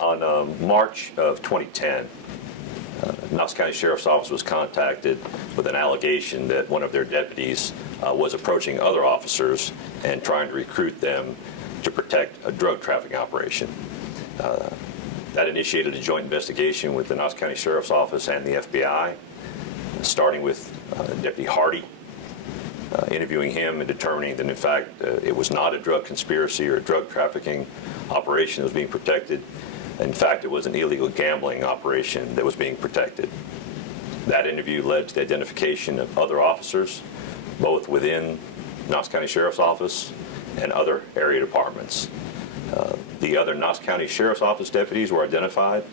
On March of 2010, Knox County Sheriff's Office was contacted with an allegation that one of their deputies was approaching other officers and trying to recruit them to protect a drug trafficking operation. That initiated a joint investigation with the Knox County Sheriff's Office and the FBI, starting with Deputy Hardy, interviewing him and determining that in fact it was not a drug conspiracy or a drug trafficking operation that was being protected. In fact, it was an illegal gambling operation that was being protected. That interview led to the identification of other officers, both within Knox County Sheriff's Office and other area departments. The other Knox County Sheriff's Office deputies were identified.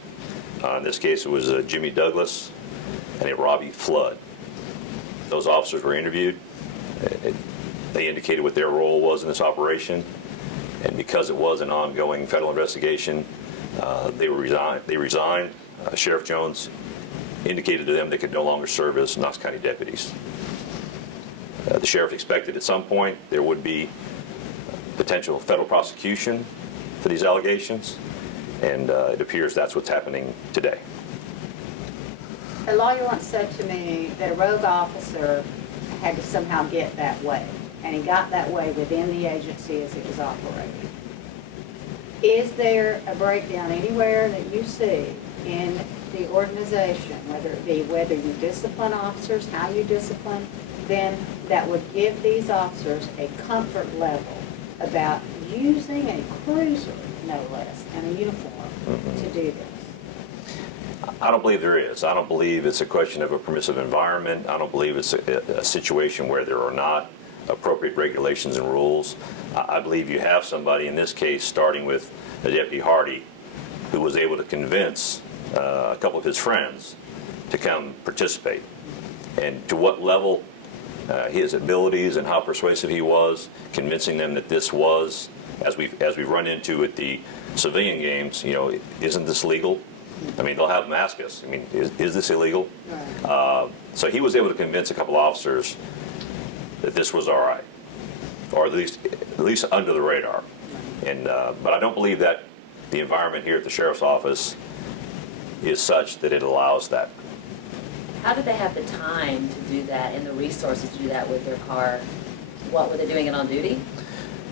In this case, it was Jimmy Douglas and a Robbie Flood. Those officers were interviewed. They indicated what their role was in this operation, and because it was an ongoing federal investigation, they resigned. Sheriff Jones indicated to them they could no longer serve as Knox County deputies. The sheriff expected at some point there would be potential federal prosecution for these allegations, and it appears that's what's happening today. A lawyer once said to me that a rogue officer had to somehow get that way, and he got that way within the agency as it was operating. Is there a breakdown anywhere that you see in the organization, whether you discipline officers, how you discipline them, that would give these officers a comfort level about using a cruiser, no less, and a uniform to do this? I don't believe there is. I don't believe it's a question of a permissive environment. I don't believe it's a situation where there are not appropriate regulations and rules. I believe you have somebody, in this case, starting with Deputy Hardy, who was able to convince a couple of his friends to come participate. And to what level his abilities and how persuasive he was, convincing them that this was, as we run into at the civilian games, isn't this legal? I mean, they'll have them ask us, is this illegal? Right. So he was able to convince a couple officers that this was all right, or at least under the radar. And but I don't believe that the environment here at the sheriff's office is such that it allows that. How did they have the time to do that and the resources to do that with their car? What, were they doing it on duty?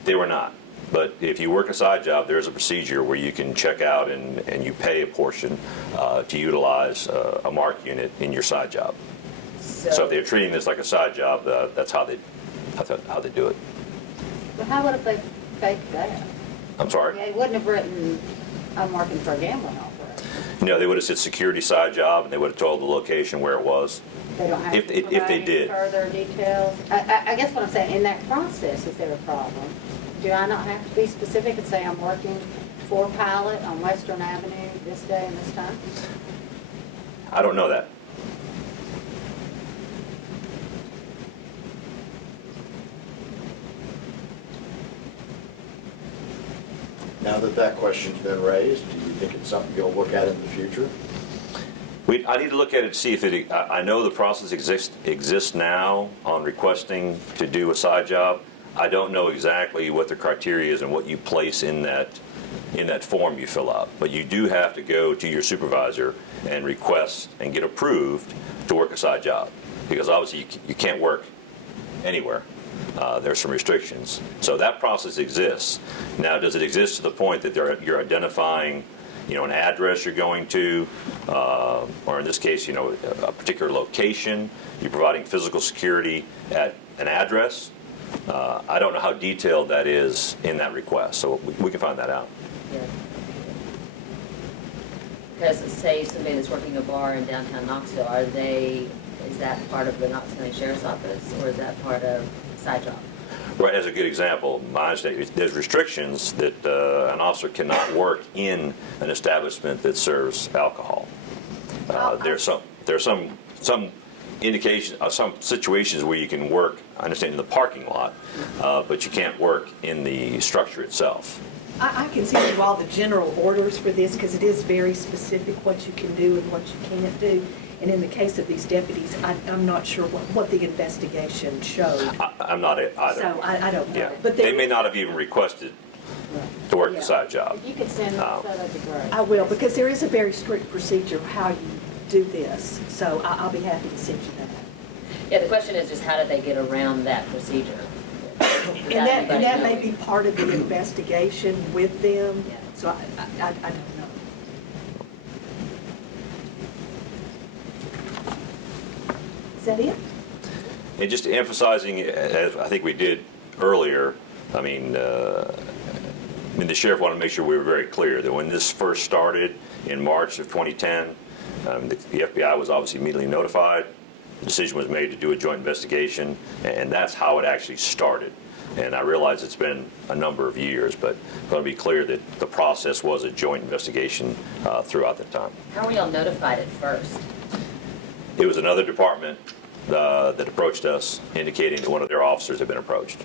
They were not. But if you work a side job, there's a procedure where you can check out and you pay a portion to utilize a mark unit in your side job. So if they're treating this like a side job, that's how they do it. But how would have they faked that? I'm sorry? They wouldn't have written, I'm working for a gambling operation. No, they would have said security side job, and they would have told the location where it was. They don't have if they did. Further details. I guess what I'm saying, in that process, is there a problem? Do I not have to be specific and say I'm working for Pilot on Western Avenue this day and this time? I don't know that. Now that that question's been raised, do you think it's something you'll look at in the future? I need to look at it to see if I know the process exists now on requesting to do a side job. I don't know exactly what the criteria is and what you place in that form you fill out. But you do have to go to your supervisor and request and get approved to work a side job, because obviously you can't work anywhere. There's some restrictions. So that process exists. Now, does it exist to the point that you're identifying, an address you're going to, or in this case, a particular location? You're providing physical security at an address? I don't know how detailed that is in that request, so we can find that out. Yeah. Because say somebody that's working a bar in downtown Knoxville, is that part of the Knox County Sheriff's Office, or is that part of side job? Right, as a good example, my understanding, there's restrictions that an officer cannot work in an establishment that serves alcohol. There's some indication, some situations where you can work, I understand, in the parking lot, but you can't work in the structure itself. I can send you all the general orders for this, because it is very specific what you can do and what you can't do. And in the case of these deputies, I'm not sure what the investigation showed. I'm not either. So I don't know. Yeah. But they may not have even requested to work Yeah. the side job. If you could send that, that'd be great. I will, because there is a very strict procedure how you do this, so I'll be happy to send you that. Yeah, the question is just how did they get around that procedure? And that may be part of the investigation with them, Yeah. so I don't know. Is that it? And just emphasizing, as I think we did earlier, I mean, the sheriff wanted to make sure we were very clear that when this first started in March of 2010, the FBI was obviously immediately notified. The decision was made to do a joint investigation, and that's how it actually started. And I realize it's been a number of years, but I want to be clear that the process was a joint investigation throughout the time. How were y'all notified at first? It was another department that approached us indicating that one of their officers had been approached.